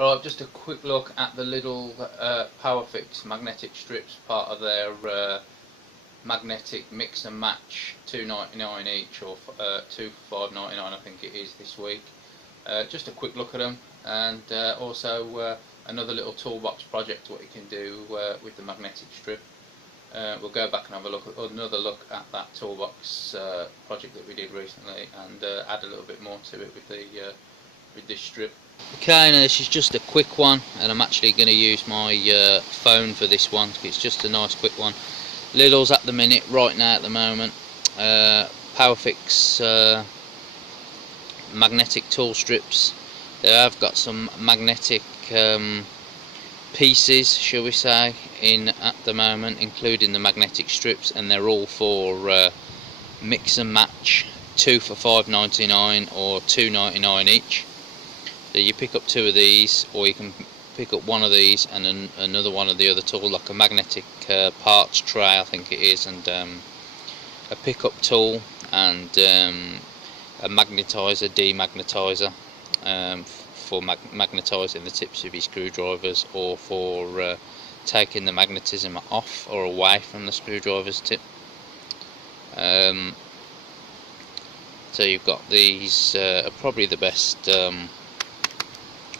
Alright, just a quick look at the Lidl Powerfix magnetic strips, part of their magnetic mix and match, $2.99 each, or 2 for $5.99 I think it is this week. Just a quick look at them, and also another little toolbox project what you can do with the magnetic strip. We'll go back and have another look at that toolbox project that we did recently, and add a little bit more to it with this strip. Okay, now this is just a quick one, and I'm actually going to use my phone for this one. It's just a nice quick one. Lidl's at the minute, right now at the moment, Powerfix magnetic tool strips. They have got some magnetic pieces, shall we say, in at the moment, including the magnetic strips, and they're all for mix and match, 2 for $5.99 or $2.99 each. So you pick up 2 of these, or you can pick up 1 of these and another one of the other tool, like a magnetic parts tray I think it is, and a pickup tool, and a magnetizer, demagnetizer, for magnetising the tips of your screwdrivers, or for taking the magnetism off or away from the screwdriver's tip. So you've got these, are probably the best.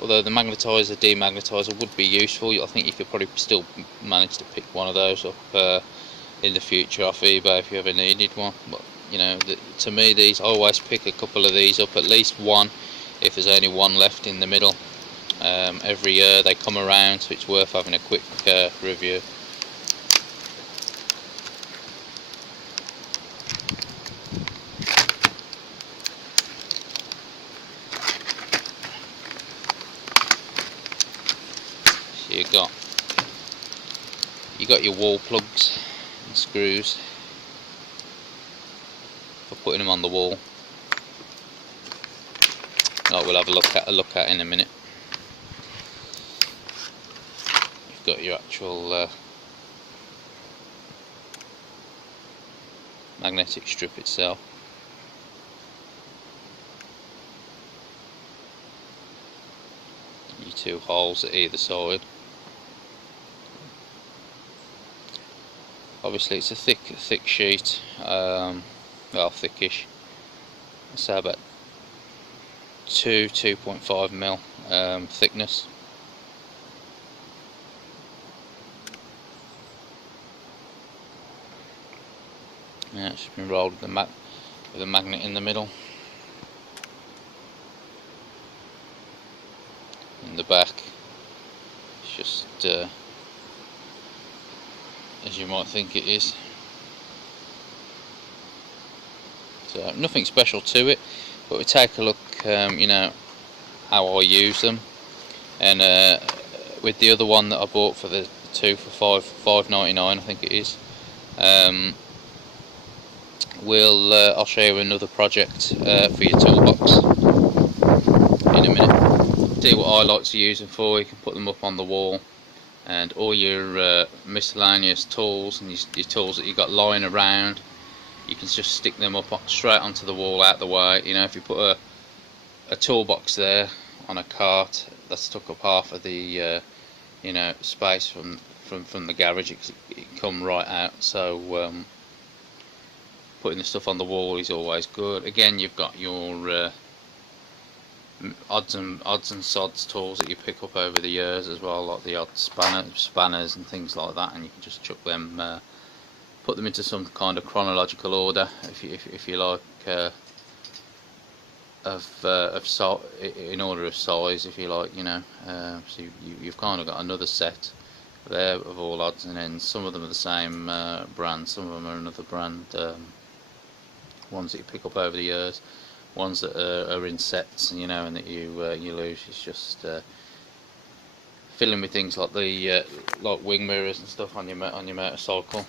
Although the magnetizer, demagnetizer would be useful, I think you could probably still manage to pick one of those up in the future off eBay if you ever needed one. But you know, to me, these, I always pick a couple of these up, at least one, if there's only one left in the middle. Every year they come around, so it's worth having a quick review. So you got your wall plugs and screws for putting them on the wall, like we'll have a look at in a minute. You've got your actual magnetic strip itself. Your 2 holes at either side. Obviously it's a thick sheet, well, thickish. I'd say about 2.5 mil thickness. Yeah, it's been rolled with a magnet in the middle. In the back, it's just as you might think it is. So nothing special to it, but we take a look, you know, how I use them. And with the other one that I bought for the 2 for $5.99 I think it is, I'll show you another project for your toolbox in a minute. See what I like to use them for. You can put them up on the wall, and all your miscellaneous tools and your tools that you got lying around, you can just stick them up straight onto the wall, out the way. You know, if you put a toolbox there on a cart, that's took up half of the you know, space from the garage. It can come right out. So putting the stuff on the wall is always good. Again, you've got your odds and sods tools that you pick up over the years as well, like the odd spanners and things like that, and you can just chuck them, put them into some kind of chronological order, if you like, in order of size, if you like, you know. So you've kind of got another set there of all odds and ends. Some of them are the same brand, some of them are another brand, ones that you pick up over the years, ones that are in sets, you know, and that you lose. It's just filling with things like the like wing mirrors and stuff on your motorcycle.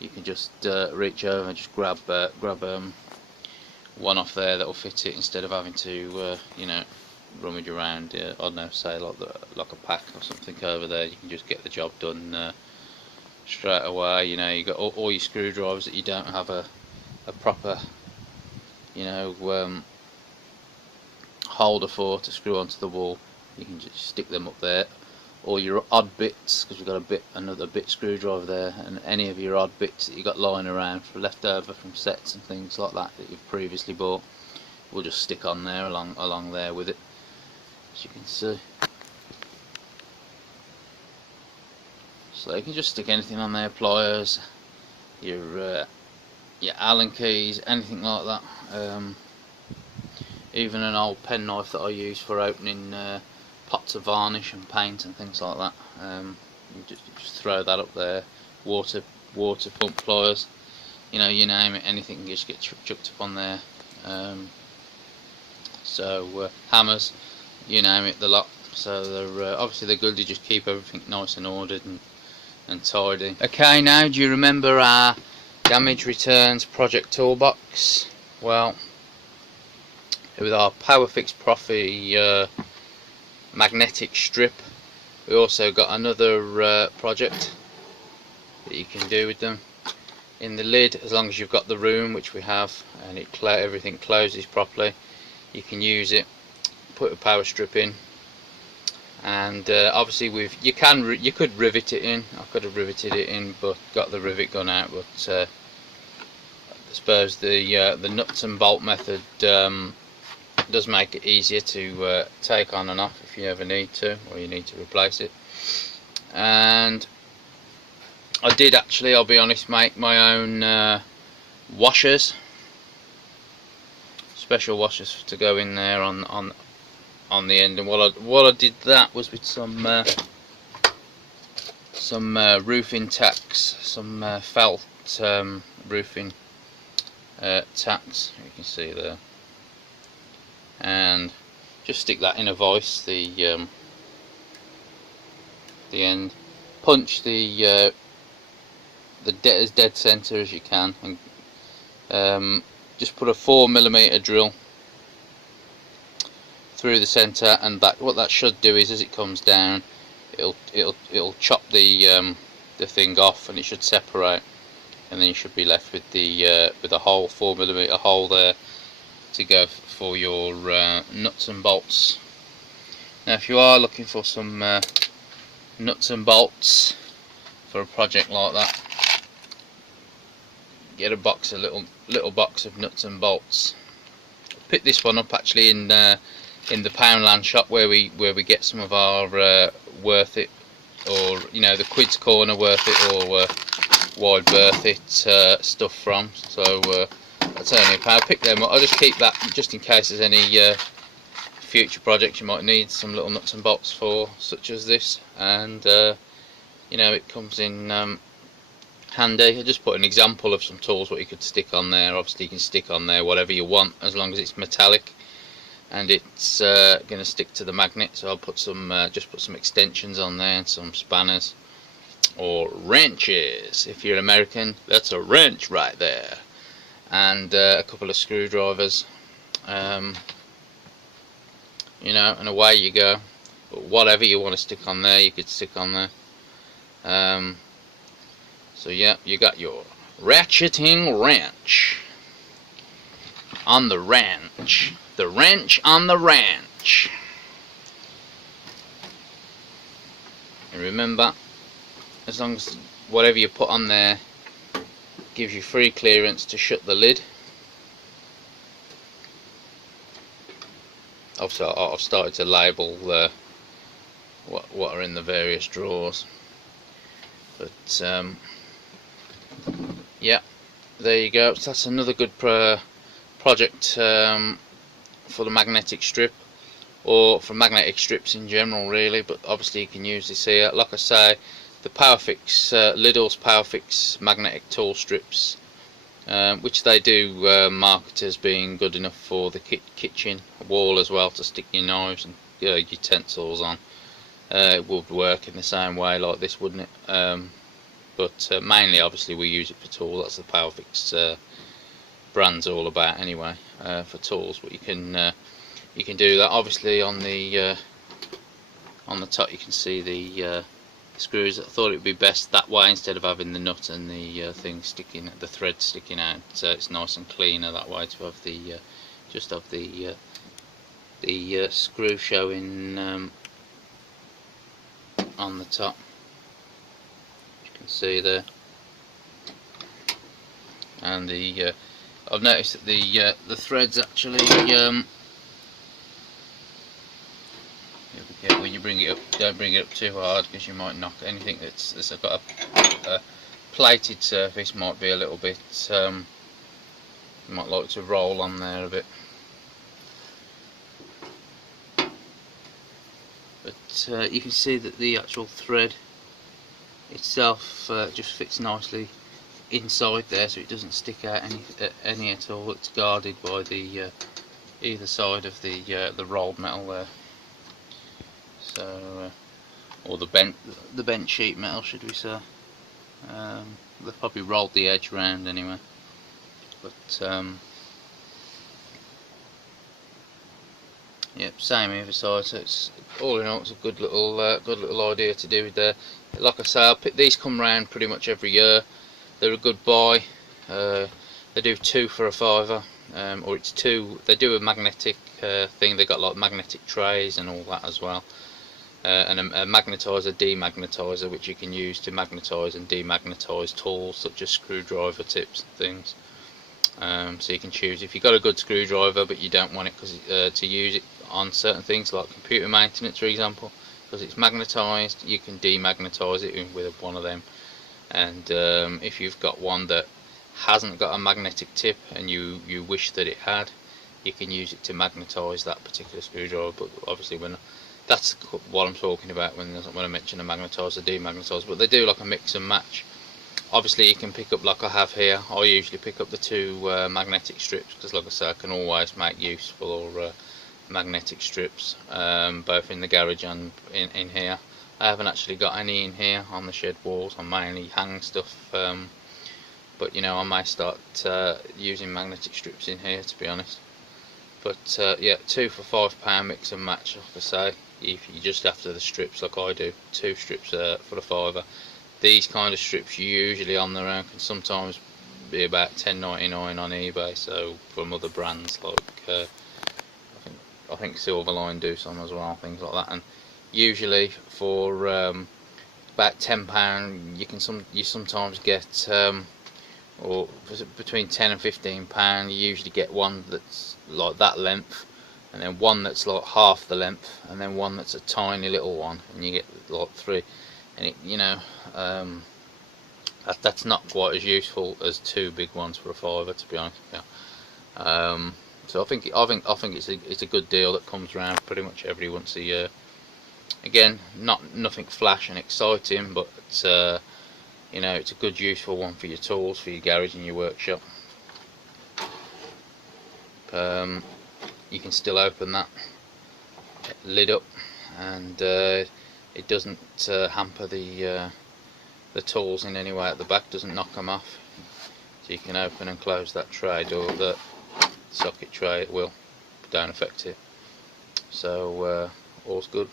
You can just reach over and just grab one off there that'll fit it, instead of having to you know, rummage around. I don't know, say like a pack or something over there. You can just get the job done straight away. You know, you got all your screwdrivers that you don't have a proper, you know, holder for to screw onto the wall. you can just stick them up there. Or your odd bits, because we've got another bit screwdriver there, and any of your odd bits that you got lying around for leftover from sets and things like that you've previously bought, we'll just stick on there along there with it, as you can see. So you can just stick anything on there, pliers, your Allen keys, anything like that. Even an old penknife that I use for opening pots of varnish and paint and things like that. You just throw that up there. Water pump pliers, you name it, anything can just get chucked up on there. Hammers, you name it, the lot. So they're obviously they're good. You just keep everything nice and ordered and tidy. Okay, now do you remember our damage returns project toolbox? Well, with our Powerfix Profi magnetic strip, we also got another project that you can do with them. In the lid, as long as you've got the room, which we have, and everything closes properly, you can use it, put a power strip in, and obviously you could rivet it in. I could have riveted it in, but got the rivet gun out. But I suppose the nuts and bolt method does make it easier to take on and off if you ever need to, or you need to replace it. And I did actually, I'll be honest, make my own washers, special washers to go in there on the end. And what I did that was with some roofing tacks, some felt roofing tacks, you can see there, and just stick that in a vise, the end, punch the as dead center as you can, and just put a 4mm drill through the center, and what that should do is, as it comes down, it'll chop the thing off, and it should separate, and then you should be left with a whole 4mm hole there to go for your nuts and bolts. Now, if you are looking for some nuts and bolts for a project like that, get a box, little box of nuts and bolts. Pick this one up actually in the Poundland shop where we get some of our worth it, or the Quids Corner worth it, or Wide Berth it stuff from. So that's only a pound. Pick them up. I'll just keep that just in case there's any future projects you might need some little nuts and bolts for, such as this. And it comes in handy. I just put an example of some tools what you could stick on there. Obviously you can stick on there whatever you want, as long as it's metallic and it's going to stick to the magnet. So I'll put just put some extensions on there, and some spanners or wrenches. If you're American, that's a wrench right there, and a couple of screwdrivers, and away you go. But whatever you want to stick on there, you could stick on there. So yeah, you got your ratcheting wrench on the wrench. The wrench on the wrench. And remember, as long as whatever you put on there gives you free clearance to shut the lid. Also, I've started to label what are in the various drawers. But yeah, there you go. So that's another good project for the magnetic strip, or for magnetic strips in general really, but obviously you can use this here. Like I say, the Powerfix, Lidl's Powerfix magnetic tool strips, which they do market as being good enough for the kitchen wall as well, to stick your knives and utensils on. It would work in the same way like this, wouldn't it? But mainly obviously we use it for tools. That's the Powerfix brand's all about anyway, for tools. But you can do that. Obviously on the top you can see the screws. I thought it would be best that way, instead of having the nut and the thing sticking, the thread sticking out. It's nice and cleaner that way to have the just have the screw showing on the top, you can see there. And the I've noticed that the threads actually when you bring it up, don't bring it up too hard because you might knock anything that's got a plated surface might be a little bit might like to roll on there a bit. But you can see that the actual thread itself just fits nicely inside there, so it doesn't stick out any at all. It's guarded by the either side of the rolled metal there. So or the bent sheet metal, should we say. They've probably rolled the edge round anyway. But yep, same either side. So it's all in all, it's a good little idea to do there. Like I say, these come round pretty much every year. They're a good buy. They do 2 for a £5, or it's 2. They do a magnetic thing. They got like magnetic trays and all that as well. And a magnetizer, demagnetizer, which you can use to magnetize and demagnetize tools such as screwdriver tips and things. So you can choose if you've got a good screwdriver but you don't want it to use it on certain things like computer maintenance, for example, because it's magnetized. You can demagnetize it with one of them. And if you've got one that hasn't got a magnetic tip and you wish that it had, you can use it to magnetize that particular screwdriver. But obviously that's what I'm talking about when I mention a magnetizer, demagnetizer. But they do like a mix and match. Obviously you can pick up, like I have here, I usually pick up the 2 magnetic strips, because like I say, I can always make useful or magnetic strips, both in the garage and in here. I haven't actually got any in here on the shed walls. I mainly hang stuff, but you know, I may start using magnetic strips in here, to be honest. But yeah, 2 for £5 mix and match, like I say. If you just after the strips like I do, 2 strips for the £5. These kind of strips usually on their own can sometimes be about £10.99 on eBay. So from other brands like I think Silverline do some as well, things like that. And usually for about £10 you sometimes get or between £10 and £15. You usually get one that's like that length, and then one that's like half the length, and then one that's a tiny little one, and you get like 3. And it, you know, that's not quite as useful as 2 big ones for a £5, to be honest. Yeah. So I think it's a good deal that comes around pretty much every once a year. Again, nothing flash and exciting, but you know, it's a good useful one for your tools, for your garage and your workshop. You can still open that lid up, and it doesn't hamper the tools in any way at the back, doesn't knock them off. So you can open and close that tray door, the socket tray, it will, don't affect it. So all's good.